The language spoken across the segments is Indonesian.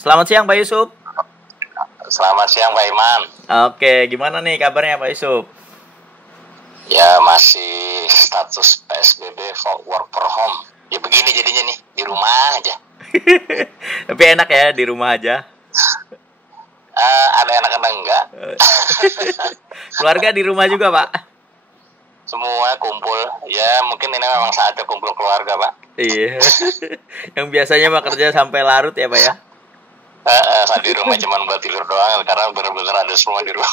Selamat siang Pak Yusuf. Selamat siang Pak Iman. Oke, gimana nih kabarnya Pak Yusuf? Ya masih status PSBB work from home. Ya begini jadinya nih, di rumah aja. Tapi enak ya di rumah aja. Ada enak ada enggak? Keluarga di rumah juga Pak? Semua kumpul. Ya mungkin ini memang saatnya kumpul keluarga Pak. Iya. Yang biasanya mah kerja sampai larut ya Pak ya? Saat di rumah cuma buat tidur doang karena benar-benar ada semua di rumah.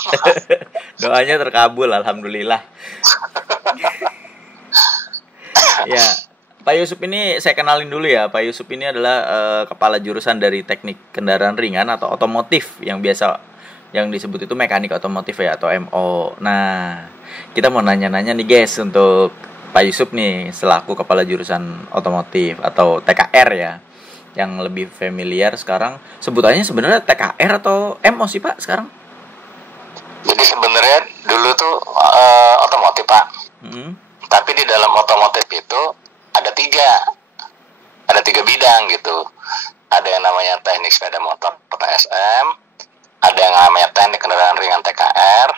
Doanya terkabul, alhamdulillah. Ya, Pak Yusuf ini saya kenalin dulu ya. Pak Yusuf ini adalah kepala jurusan dari teknik kendaraan ringan atau otomotif yang biasa yang disebut itu mekanik otomotif ya atau MO. Nah, kita mau nanya-nanya nih guys untuk Pak Yusuf nih selaku kepala jurusan otomotif atau TKR ya. Yang lebih familiar sekarang sebutannya sebenarnya TKR atau MO sih Pak sekarang? Jadi sebenarnya dulu tuh otomotif Pak. Tapi di dalam otomotif itu ada tiga bidang gitu. Ada yang namanya teknik sepeda motor TSM, ada yang namanya teknik kendaraan ringan TKR,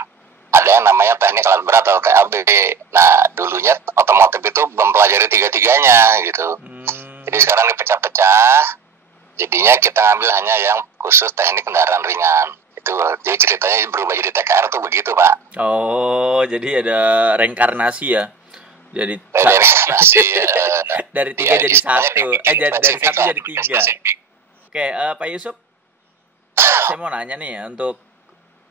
ada yang namanya teknik alat berat atau TAB. Nah dulunya otomotif itu mempelajari tiga-tiganya gitu. Jadi sekarang dipecah-pecah, jadinya kita ngambil hanya yang khusus teknik kendaraan ringan. Itu jadi ceritanya berubah jadi TKR tuh begitu Pak. Oh, jadi ada reinkarnasi ya. Jadi reinkarnasi dari tiga jadi satu. Dari satu jadi tiga. Oke, Pak Yusuf, saya mau nanya nih ya untuk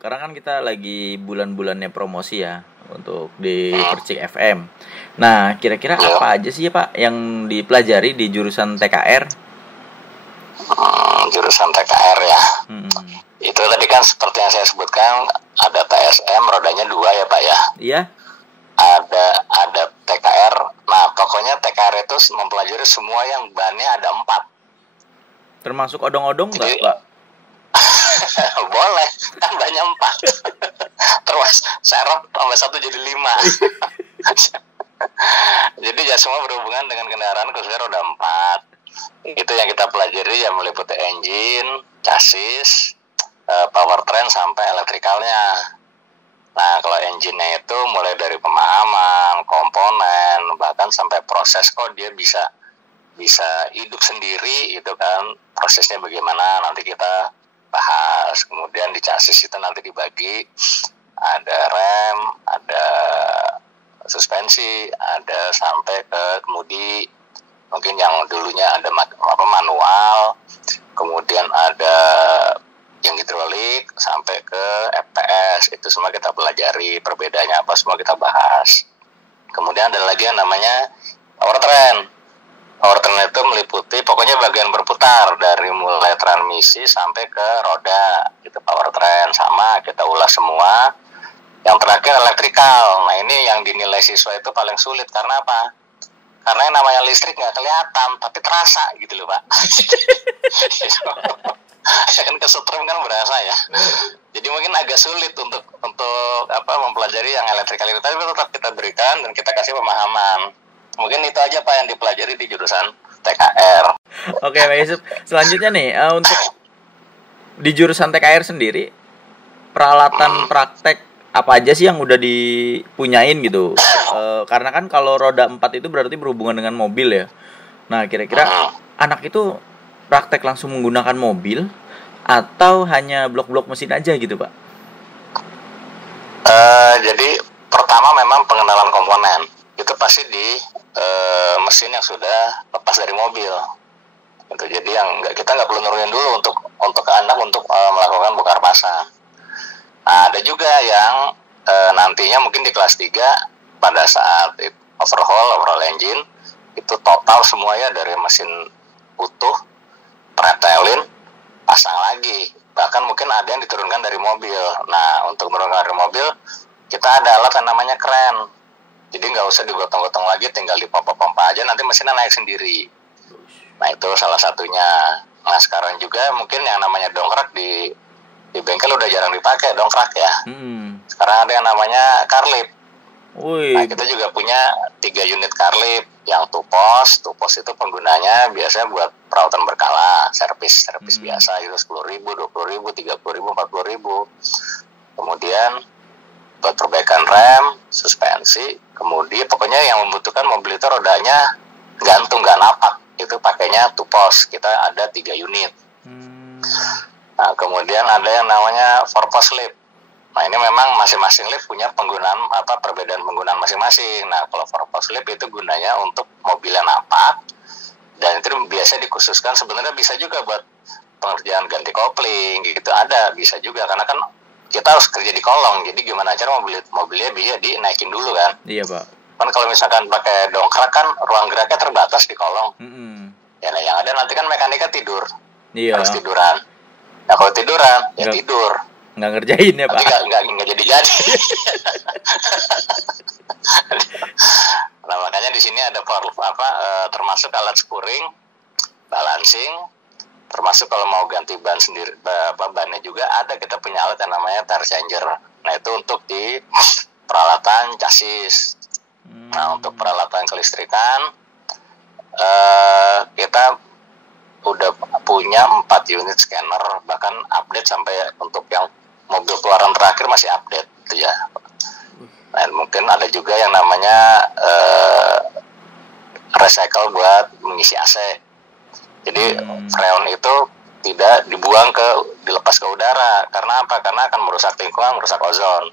karena kan kita lagi bulan-bulannya promosi ya untuk di Percik FM. Nah, kira-kira apa aja sih ya Pak yang dipelajari di jurusan TKR? Jurusan TKR ya. Itu tadi kan seperti yang saya sebutkan ada TSM rodanya 2 ya Pak ya. Iya. Ada TKR. Nah, pokoknya TKR itu mempelajari semua yang bannya ada 4. Termasuk odong-odong nggak Pak? Boleh, kan banyak 4. Terus serep tambah 1 jadi 5. Jadi ya semua berhubungan dengan kendaraan khususnya roda 4. Itu yang kita pelajari yang meliputi engine, chassis, powertrain sampai elektrikalnya. Nah kalau engine-nya itu mulai dari pemahaman, komponen, bahkan sampai proses kok dia bisa hidup sendiri itu kan, prosesnya bagaimana nanti kita bahas. Kemudian di chassis itu nanti dibagi ada rem, ada suspensi, ada sampai ke kemudi, mungkin yang dulunya ada manual, kemudian ada yang hidrolik sampai ke FPS. Itu semua kita pelajari, perbedaannya apa semua kita bahas. Kemudian ada lagi yang namanya powertrain. Powertrain itu meliputi pokoknya bagian berputar dari mulai transmisi sampai ke roda. Itu powertrain, sama kita ulas semua. Yang terakhir elektrikal. Nah ini yang dinilai siswa itu paling sulit karena apa? Karena yang namanya listrik nggak kelihatan tapi terasa gitu loh Pak. Ya kan kesetrum kan berasa ya. Jadi mungkin agak sulit untuk mempelajari yang elektrikal itu, tapi tetap kita berikan dan kita kasih pemahaman. Mungkin itu aja Pak yang dipelajari di jurusan TKR. Oke Pak Yusuf, selanjutnya nih untuk di jurusan TKR sendiri peralatan praktek apa aja sih yang udah dipunyain gitu? Karena kan kalau roda 4 itu berarti berhubungan dengan mobil ya. Nah kira-kira anak itu praktek langsung menggunakan mobil atau hanya blok-blok mesin aja gitu Pak? Jadi pertama memang pengenalan komponen itu pasti di mesin yang sudah lepas dari mobil. Gitu. Jadi kita nggak perlu nurunin dulu untuk ke anak untuk melakukan bongkar pasang. Nah, ada juga yang nantinya mungkin di kelas 3 pada saat overhaul engine itu total semuanya dari mesin utuh, pretelin, pasang lagi. Bahkan mungkin ada yang diturunkan dari mobil. Nah, untuk menurunkan dari mobil kita ada alat yang namanya kren. Jadi nggak usah digotong-gotong lagi, tinggal dipompa-pompa aja, nanti mesinnya naik sendiri. Nah itu salah satunya. Nah sekarang juga mungkin yang namanya dongkrak di bengkel udah jarang dipakai dongkrak ya. Sekarang ada yang namanya car lift. Nah kita juga punya 3 unit car lift Yang tupos itu penggunanya biasanya buat perawatan berkala, servis biasa gitu, 10.000, 20.000, 30.000, 40.000. Kemudian buat perbaikan rem, suspensi, kemudian pokoknya yang membutuhkan mobil itu rodanya gantung, nggak napak, itu pakainya tupos. Kita ada 3 unit. Nah, kemudian ada yang namanya four-post lift. Nah, ini memang masing-masing lift punya penggunaan perbedaan penggunaan masing-masing. Nah, kalau four-post lift itu gunanya untuk mobil yang napak, dan itu biasa dikhususkan, sebenarnya bisa juga buat pengerjaan ganti kopling gitu, ada bisa juga, karena kan kita harus kerja di kolong, jadi gimana cara mobilnya bisa dinaikin dulu kan. Iya, Pak. Kan kalau misalkan pakai dongkrak kan ruang geraknya terbatas di kolong. Ya, nah, yang ada nanti kan mekanika tidur, harus tiduran. Nah, kalau tiduran ya tidur, nggak ngerjain ya, Pak. Nggak jadi. Nah, makanya di sini ada termasuk alat spuring, balancing, termasuk kalau mau ganti ban sendiri, bannya juga ada, kita punya alat yang namanya tire changer. Nah, itu untuk di peralatan chassis. Nah, untuk peralatan kelistrikan kita udah punya 4 unit scanner, bahkan update sampai untuk yang mobil keluaran terakhir masih update gitu ya. Nah, mungkin ada juga yang namanya recycle buat mengisi AC. Jadi freon itu tidak dilepas ke udara. Karena apa? Karena akan merusak lingkungan, merusak ozon.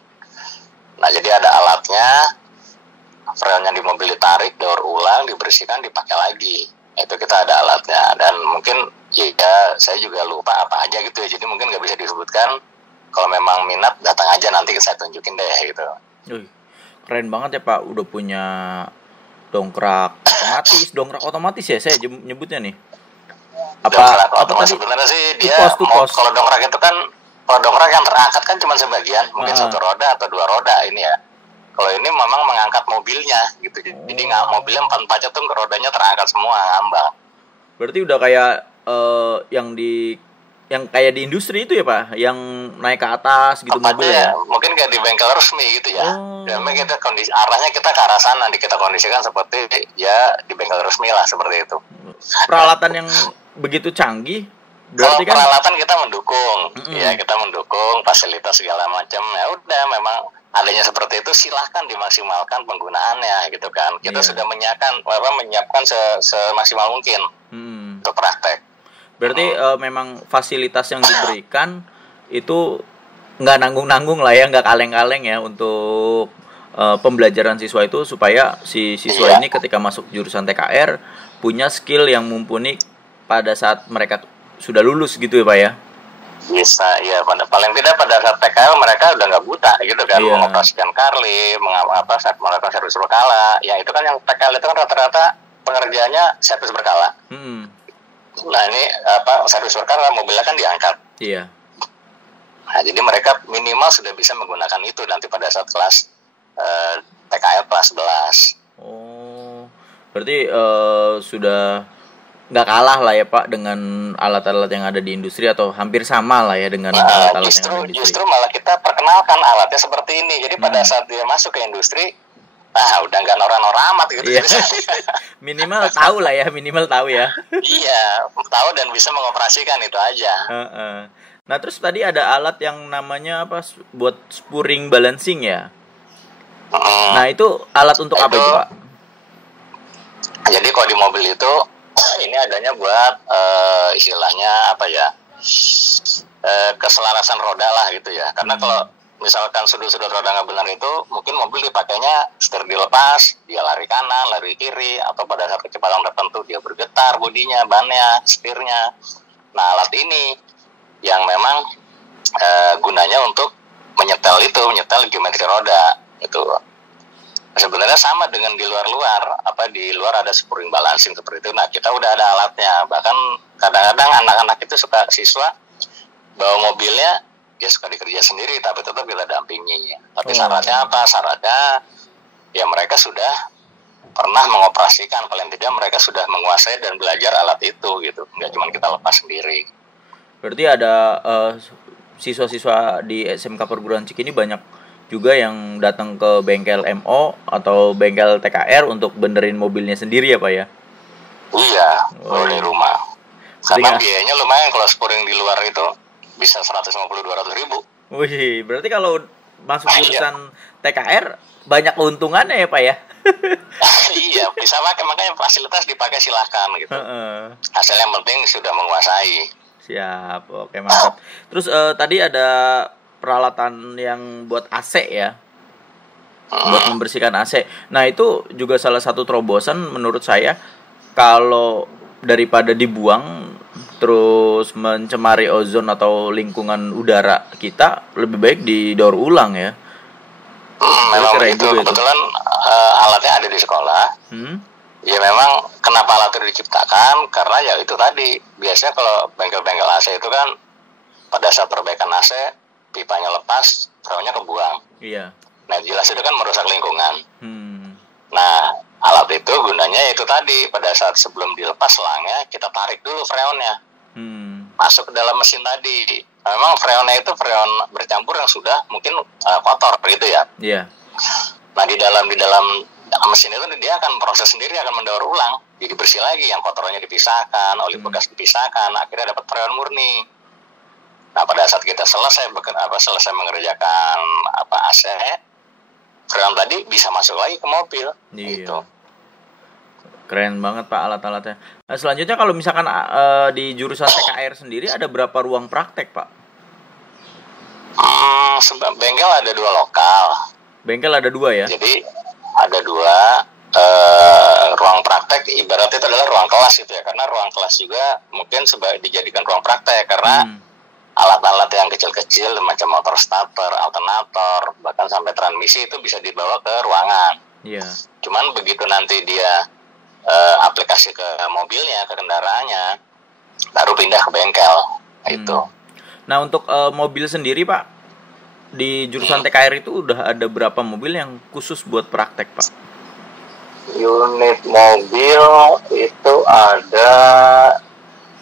Nah, jadi ada alatnya, freon yang di mobil ditarik, daur ulang, dibersihkan, dipakai lagi. Itu kita ada alatnya. Dan mungkin ya saya juga lupa apa aja gitu ya. Jadi mungkin nggak bisa disebutkan. Kalau memang minat, datang aja, nanti saya tunjukin deh gitu. Keren banget ya, Pak, udah punya dongkrak otomatis ya saya nyebutnya nih. Dongkrak otomatis sebenarnya sih dia tupos. Kalau dongkrak itu kan, kalau dongkrak yang terangkat kan cuma sebagian, mungkin 1 roda atau 2 roda ini ya. Kalau ini memang mengangkat mobilnya gitu. Jadi mobilnya 4-4 tuh rodanya terangkat semua, ngambang. Berarti udah kayak yang kayak di industri itu ya, Pak, yang naik ke atas gitu mobilnya. Mungkin kayak di bengkel resmi gitu ya. Dan kita arahnya kita ke arah sana, kita kondisikan seperti ya di bengkel resmi lah, seperti itu. Peralatan yang begitu canggih, berarti kalau peralatan kita mendukung, ya kita mendukung fasilitas segala macam. Ya udah, memang adanya seperti itu, silahkan dimaksimalkan penggunaannya gitu kan. Kita sudah menyiapkan semaksimal mungkin untuk praktek. Berarti memang fasilitas yang diberikan itu nggak nanggung-nanggung lah ya, nggak kaleng-kaleng ya untuk pembelajaran siswa itu, supaya si siswa ini ketika masuk jurusan TKR punya skill yang mumpuni pada saat mereka sudah lulus gitu ya, Pak ya. Bisa, ya, paling tidak pada saat TKR mereka udah nggak buta gitu kan, mengoperasikan Carli, melakukan servis berkala. Ya itu kan yang TKR itu kan rata-rata pengerjaannya servis berkala. Nah, ini servis berkala, mobilnya kan diangkat. Iya. Nah, jadi mereka minimal sudah bisa menggunakan itu nanti pada saat kelas TKR kelas 11. Berarti sudah nggak kalah lah ya, Pak, dengan alat-alat yang ada di industri, atau hampir sama lah ya dengan alat-alat yang ada di industri. Justru malah kita perkenalkan alatnya seperti ini. Jadi pada saat dia masuk ke industri, udah nggak norak-norak amat gitu. Iya. Minimal tahu lah ya, Iya, tahu dan bisa mengoperasikan, itu aja. Nah, terus tadi ada alat yang namanya buat spuring balancing ya. Nah, itu alat untuk apa itu, Pak? Jadi kalau di mobil itu ini adanya buat istilahnya keselarasan roda lah gitu ya. Karena kalau misalkan sudut-sudut roda nggak benar itu, mungkin mobil dipakainya setir dilepas, dia lari kanan, lari kiri, atau pada saat kecepatan tertentu dia bergetar bodinya, bannya, setirnya. Nah, alat ini yang memang gunanya untuk menyetel geometri roda itu. Sebenarnya sama dengan di luar ada spuring balancing seperti itu. Nah, kita udah ada alatnya. Bahkan kadang-kadang anak-anak itu siswa bawa mobilnya, dia suka dikerja sendiri, tapi tetap kita dampingi. Tapi syaratnya apa? Syaratnya ya mereka sudah pernah mengoperasikan, paling tidak mereka sudah menguasai dan belajar alat itu gitu. Nggak cuma kita lepas sendiri. Berarti ada siswa-siswa di SMK Perguruan Cik ini banyak juga yang datang ke bengkel MO atau bengkel TKR untuk benerin mobilnya sendiri ya Pak ya? Iya, Oh, dari iya. rumah. Berarti Karena nggak- biayanya lumayan kalau spuring di luar itu bisa 150-200 ribu. Wih, berarti kalau masuk Iya. jurusan TKR banyak keuntungannya ya Pak ya? Iya, bisa pakai, makanya fasilitas dipakai silahkan gitu. Heeh. Asal yang penting sudah menguasai. Siap, oke mantap. Terus tadi ada peralatan yang buat AC ya, buat membersihkan AC. Nah itu juga salah satu terobosan menurut saya. Kalau daripada dibuang terus mencemari ozon atau lingkungan udara kita, lebih baik didaur ulang ya. Memang keren begitu. juga itu. Kebetulan alatnya ada di sekolah. Hmm? Ya memang kenapa alat itu diciptakan, karena ya itu tadi, biasanya kalau bengkel-bengkel AC itu kan pada saat perbaikan AC pipanya lepas, freonnya kebuang. Iya. Nah jelas itu kan merusak lingkungan. Hmm. Nah alat itu gunanya itu tadi, pada saat sebelum dilepas selangnya kita tarik dulu freonnya Hmm. masuk ke dalam mesin tadi. Memang freonnya itu freon bercampur yang sudah mungkin kotor gitu ya. Iya. Nah di dalam mesin itu dia akan proses sendiri, akan mendaur ulang, jadi bersih lagi, yang kotorannya dipisahkan, oli bekas dipisahkan, akhirnya dapat freon murni. Nah pada saat kita selesai mengerjakan AC, freon tadi bisa masuk lagi ke mobil. Iya. Gitu. Keren banget Pak alat-alatnya. Nah, selanjutnya kalau misalkan di jurusan TKR sendiri ada berapa ruang praktek Pak? Bengkel ada 2 lokal. Bengkel ada 2 ya? Jadi ada 2 ruang praktek, ibaratnya itu adalah ruang kelas gitu ya, karena ruang kelas juga mungkin dijadikan ruang praktek karena alat-alat yang kecil-kecil macam motor starter, alternator, bahkan sampai transmisi itu bisa dibawa ke ruangan. Iya. Cuman begitu nanti dia aplikasi ke mobilnya, ke kendaraannya, baru pindah ke bengkel. Itu. Nah untuk mobil sendiri Pak, di jurusan TKR itu udah ada berapa mobil yang khusus buat praktek Pak? Unit mobil itu ada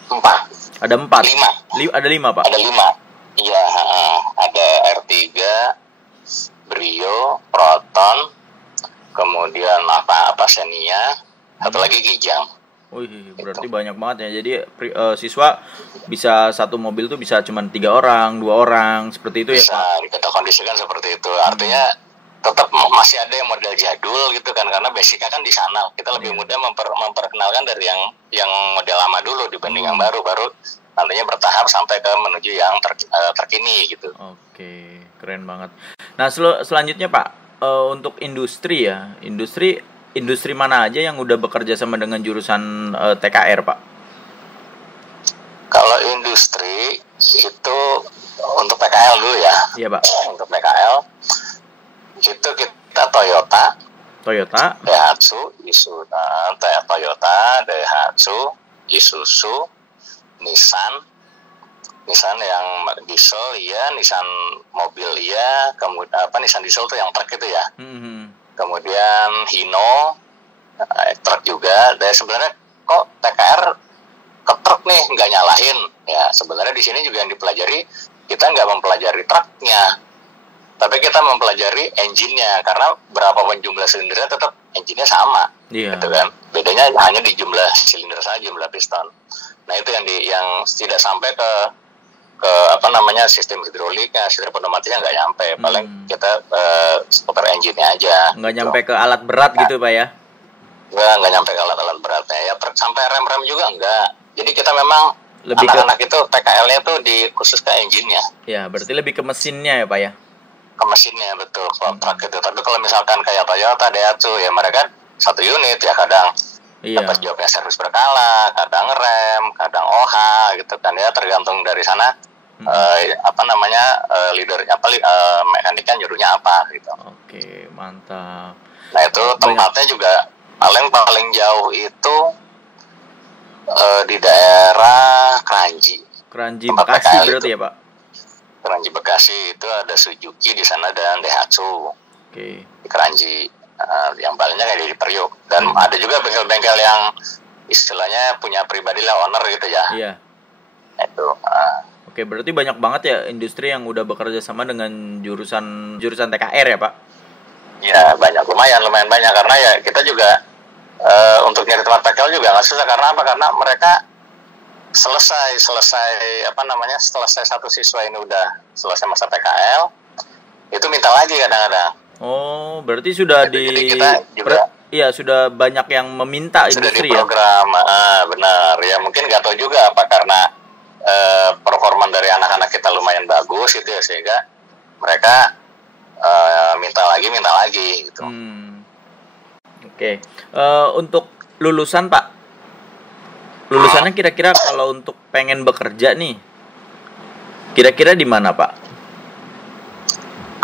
4. Ada 4? 5. Ada 5 Pak? Ada 5. Iya, ada R3, Brio, Proton, kemudian apa Xenia, satu lagi Kijang. Wih, berarti banyak banget ya. Jadi siswa bisa satu mobil tuh bisa cuma 3 orang, 2 orang, seperti itu ya Bisa Pak? kita kondisikan seperti itu. Artinya tetap masih ada yang model jadul gitu kan, karena basicnya kan di sana. Kita lebih mudah memperkenalkan dari yang model lama dulu dibanding yang baru nantinya bertahap sampai ke menuju yang terkini gitu. Oke, keren banget. Nah, selanjutnya Pak, untuk industri ya, industri mana aja yang udah bekerja sama dengan jurusan TKR Pak? Kalau industri itu untuk PKL dulu ya. Iya Pak. Untuk PKL itu kita Toyota, Daihatsu, Isuzu, Nissan yang diesel ya, Nissan mobil ya, kemudian Nissan diesel tuh yang truk itu ya. Kemudian Hino, truk juga. Dan sebenarnya kok TKR ke truk nih nggak nyalahin ya, sebenarnya di sini juga yang dipelajari, kita nggak mempelajari truknya, tapi kita mempelajari engine-nya, karena berapapun jumlah silindernya tetap engine-nya sama. Gitu kan, bedanya hanya di jumlah silinder saja, jumlah piston. Nah itu yang tidak sampai ke sistem hidroliknya, sistem pneumatiknya nggak nyampe. Paling kita seputar engine-nya aja. Nggak gitu. Nyampe ke alat berat gitu Pak ya? Nggak nyampe ke alat-alat beratnya ya, sampai rem-rem juga enggak. Jadi kita memang lebih anak-anak itu PKL-nya tuh dikhusus ke engine-nya. Ya, berarti lebih ke mesinnya ya Pak ya? Ke mesinnya, betul, kontrak gitu. Tapi kalau misalkan kayak Toyota, Daihatsu ya mereka satu unit ya, kadang dapat jawabnya servis berkala, kadang rem, kadang OH gitu kan ya, tergantung dari sana mekaniknya nyuruhnya apa gitu. Oke, mantap. Nah itu tempatnya juga paling jauh itu di daerah Kranji Bekasi berarti ya Pak? Kranji Bekasi itu ada Suzuki di sana dan Daihatsu. Oke. Di Kranji, yang paling kayak di Priok. Dan ada juga bengkel-bengkel yang istilahnya punya pribadi lah, owner gitu ya. Iya. Itu. Oke, berarti banyak banget ya industri yang udah bekerja sama dengan jurusan TKR ya, Pak? Ya banyak, lumayan banyak, karena ya kita juga untuk nyari tempat PKL juga nggak susah. Karena apa? Karena mereka selesai satu siswa ini udah selesai masa PKL, itu minta lagi kadang-kadang. Oh, berarti sudah Jadi kita juga sudah banyak yang meminta sudah industri di program, benar. Ya mungkin nggak tahu juga apa karena performa dari anak-anak kita lumayan bagus gitu ya, sehingga mereka minta lagi gitu. Oke. Untuk lulusan, Pak, lulusannya kira-kira kalau untuk pengen bekerja nih, kira-kira di mana, Pak?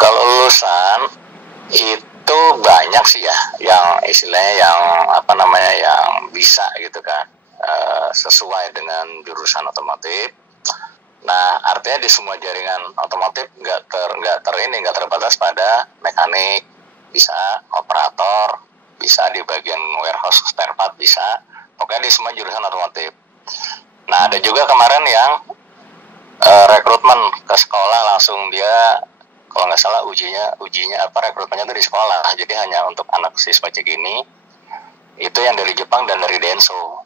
Kalau lulusan itu banyak sih ya, yang istilahnya yang bisa gitu kan, sesuai dengan jurusan otomotif. Nah, artinya di semua jaringan otomotif nggak terbatas pada mekanik, bisa operator, bisa di bagian warehouse spare part, bisa, pokoknya di semua jurusan otomotif. Nah, ada juga kemarin yang rekrutmen ke sekolah, langsung dia kalau nggak salah ujinya rekrutmennya dari sekolah, jadi hanya untuk anak siswa ini, itu yang dari Jepang dan dari Denso.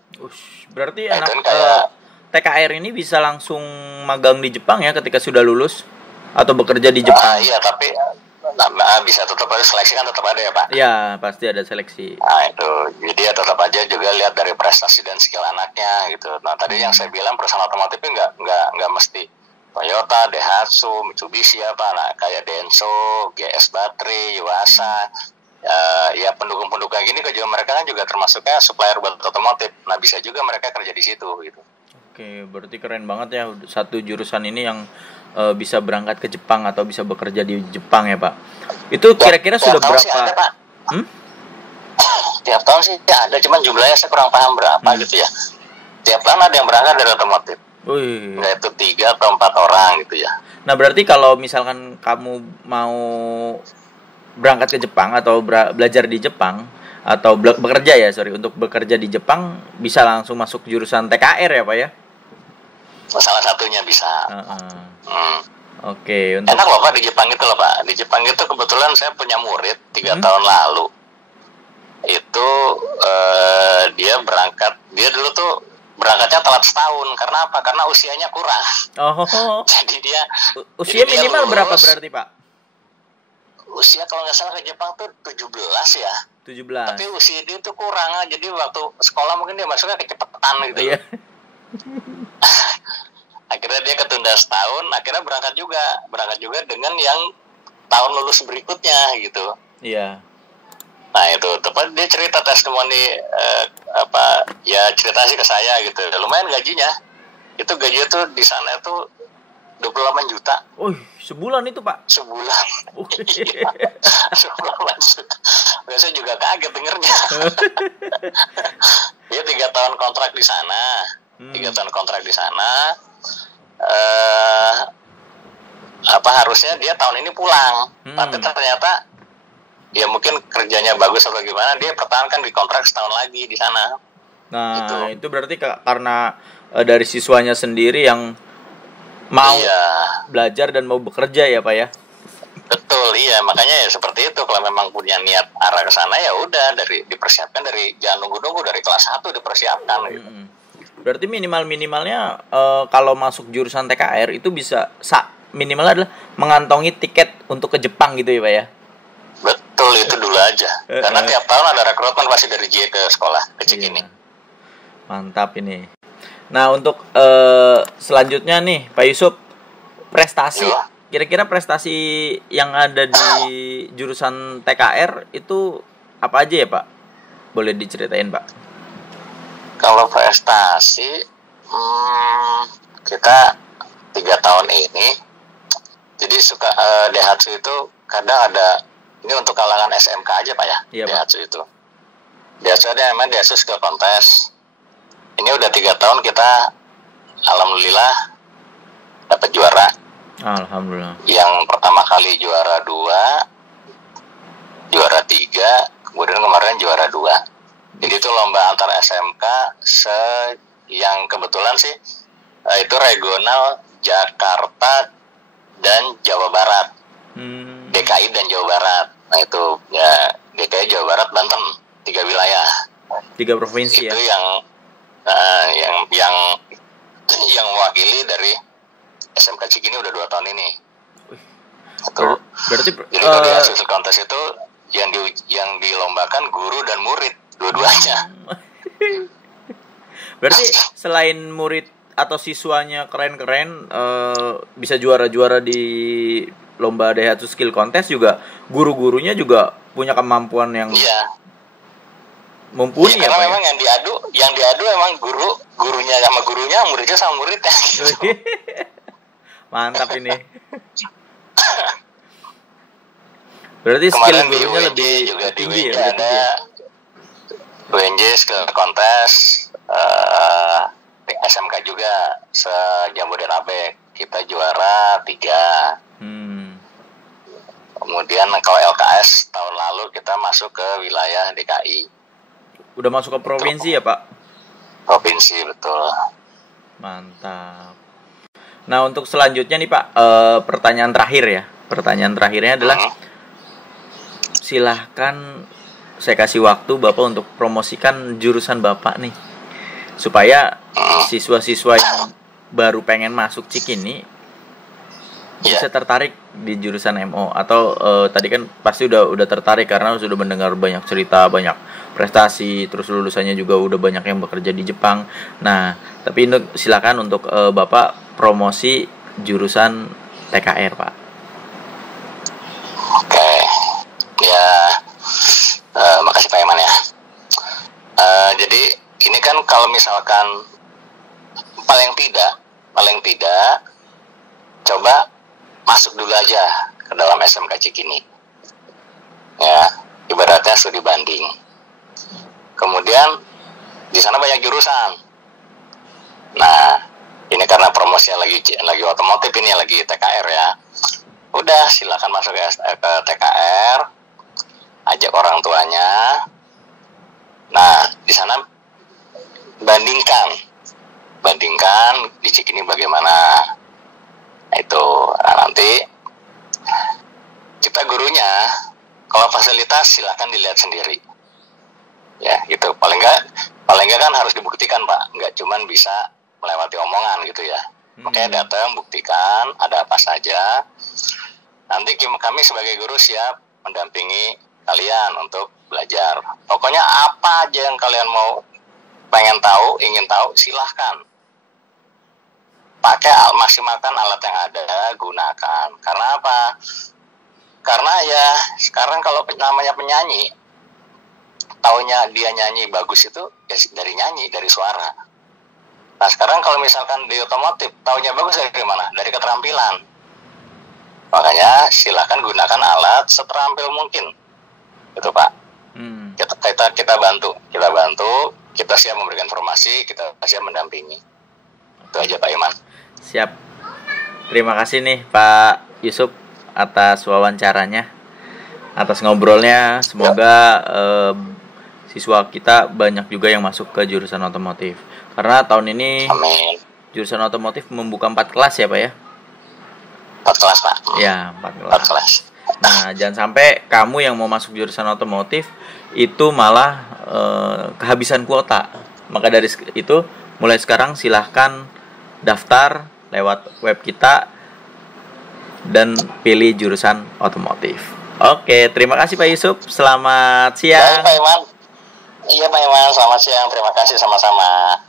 Berarti anak TKR ini bisa langsung magang di Jepang ya ketika sudah lulus atau bekerja di Jepang? Iya, tapi bisa tetap ada seleksi, kan tetap ada ya Pak? Iya, pasti ada seleksi. Nah itu, jadi ya tetap aja juga lihat dari prestasi dan skill anaknya gitu. Nah tadi yang saya bilang perusahaan otomotif itu nggak mesti Toyota, Daihatsu, Mitsubishi apa, nah kayak Denso, GS Battery, Yuasa, ya pendukung-pendukung kayak gini juga mereka kan juga termasuknya supplier buat otomotif. Nah bisa juga mereka kerja di situ gitu. Oke, berarti keren banget ya satu jurusan ini yang bisa berangkat ke Jepang atau bisa bekerja di Jepang ya, Pak. Itu kira-kira sudah berapa? Sih ada, Pak. Tiap tahun sih ada, cuman jumlahnya saya kurang paham berapa gitu ya. Tiap tahun ada yang berangkat dari otomotif. Nggak itu 3 atau 4 orang gitu ya. Nah berarti kalau misalkan kamu mau berangkat ke Jepang atau belajar di Jepang atau bekerja untuk bekerja di Jepang, bisa langsung masuk jurusan TKR ya, Pak ya? Salah satunya bisa. Oke. Enak loh Pak di Jepang itu loh Pak. Di Jepang itu kebetulan saya punya murid 3 tahun lalu. Itu dia dulu tuh berangkatnya telat setahun. Karena apa? Karena usianya kurang. Jadi dia usia minimal berapa berarti Pak? Usia kalau nggak salah ke Jepang tuh 17 ya. 17. Tapi usia dia tuh kurang. Jadi waktu sekolah mungkin dia masuknya kecepatan gitu. Iya. Akhirnya dia ketunda setahun. Akhirnya berangkat juga dengan yang tahun lulus berikutnya gitu. Iya. Nah itu tepat dia cerita testimoni cerita sih ke saya gitu. Lumayan gajinya. Itu gajinya tuh di sana tuh 28 juta. Sebulan itu Pak? Sebulan. Iya. 28 juta. Biasanya juga kaget dengernya. Dia 3 tahun kontrak di sana. 3 tahun kontrak di sana. Harusnya dia tahun ini pulang. Tapi ternyata ya mungkin kerjanya bagus atau gimana, dia pertahankan di kontrak setahun lagi di sana. Nah gitu. Itu berarti karena dari siswanya sendiri yang mau belajar dan mau bekerja ya Pak ya? Betul, iya, makanya ya seperti itu. Kalau memang punya niat arah ke sana ya udah dipersiapkan dari, jangan nunggu-nunggu, dari kelas 1 dipersiapkan gitu. Berarti minimalnya kalau masuk jurusan TKR itu bisa minimal adalah mengantongi tiket untuk ke Jepang gitu ya Pak ya? Betul, itu dulu aja. Karena tiap tahun ada rekrutmen pasti dari JIE ke sekolah ke Cikini. Mantap ini. Nah untuk selanjutnya nih Pak Yusuf, prestasi. Kira-kira prestasi yang ada di jurusan TKR itu apa aja ya Pak? Boleh diceritain Pak? Kalau prestasi, kita 3 tahun ini, jadi suka Daihatsu itu kadang ada, ini untuk kalangan SMK aja Pak ya, iya, Daihatsu Pak. Itu Daihatsu ada namanya Daihatsu Skill Contest. Ini udah 3 tahun kita alhamdulillah dapat juara. Alhamdulillah. Yang pertama kali juara 2, juara 3, kemudian kemarin juara 2. Jadi itu lomba antar SMK yang kebetulan sih itu regional Jakarta dan Jawa Barat. DKI dan Jawa Barat. Nah itu ya, DKI, Jawa Barat, Banten, 3 wilayah. 3 provinsi itu ya. Yang mewakili dari SMK Cikini udah 2 tahun ini. Itu. Berarti jadi kalau di hasil kontes itu yang dilombakan guru dan murid dua-duanya. Berarti selain murid atau siswanya keren-keren, bisa juara-juara di lomba Daihatsu Skill Contest, juga guru-gurunya juga punya kemampuan yang mumpuni ya, karena Pak, memang ya? yang diadu emang gurunya sama gurunya, muridnya sama muridnya. Mantap ini. Berarti skill gurunya lebih juga tinggi di ya? ada UNJ Skill Contest, SMK juga se-Jabodetabek kita juara 3. Kemudian kalau LKS tahun lalu kita masuk ke wilayah DKI. Udah masuk ke provinsi ya, Pak? Provinsi, betul. Mantap. Nah, untuk selanjutnya nih, Pak, pertanyaan terakhir ya. Pertanyaan terakhirnya adalah silahkan saya kasih waktu Bapak untuk promosikan jurusan Bapak nih, supaya siswa-siswa yang baru pengen masuk Cikini bisa tertarik di jurusan MO. Atau tadi kan pasti udah tertarik karena sudah mendengar banyak cerita, banyak prestasi, terus lulusannya juga udah banyak yang bekerja di Jepang. Nah, tapi silakan untuk Bapak promosi jurusan TKR, Pak. Oke, ya, makasih Pak Iman ya. Jadi ini kan kalau misalkan paling tidak coba masuk dulu aja ke dalam SMK Cikini, ya, ibaratnya studi banding. Kemudian di sana banyak jurusan. Nah, ini karena promosinya lagi otomotif, ini lagi TKR ya. Udah, silakan masuk ke TKR, ajak orang tuanya. Nah, di sana bandingkan di Cikini bagaimana. Nah, itu. Nah, nanti kita gurunya, kalau fasilitas silakan dilihat sendiri. Ya, gitu. Paling enggak kan harus dibuktikan, Pak. Enggak cuman bisa melewati omongan gitu ya. Makanya datang, buktikan ada apa saja. Nanti kami sebagai guru siap mendampingi kalian untuk belajar. Pokoknya apa aja yang kalian mau, pengen tahu, ingin tahu, silahkan. Maksimalkan alat yang ada, gunakan. Karena apa? Karena ya sekarang kalau namanya penyanyi, taunya dia nyanyi bagus itu ya dari nyanyi, dari suara. Nah sekarang kalau misalkan di otomotif, taunya bagus dari mana? Dari keterampilan. Makanya silakan gunakan alat seterampil mungkin, gitu Pak. Kita bantu, kita siap memberikan informasi, kita siap mendampingi. Itu aja Pak Iman. Siap. Terima kasih nih Pak Yusuf atas wawancaranya, atas ngobrolnya. Semoga siswa kita banyak juga yang masuk ke jurusan otomotif. Karena tahun ini Amin. Jurusan otomotif membuka 4 kelas ya Pak ya? 4 kelas Pak. Ya, 4 kelas. Nah, jangan sampai kamu yang mau masuk jurusan otomotif itu malah kehabisan kuota. Maka dari itu, mulai sekarang silahkan daftar lewat web kita dan pilih jurusan otomotif. Oke, terima kasih Pak Yusuf. Selamat siang. Baik, Pak Iman. Iya Pak Iman, selamat siang. Terima kasih sama-sama.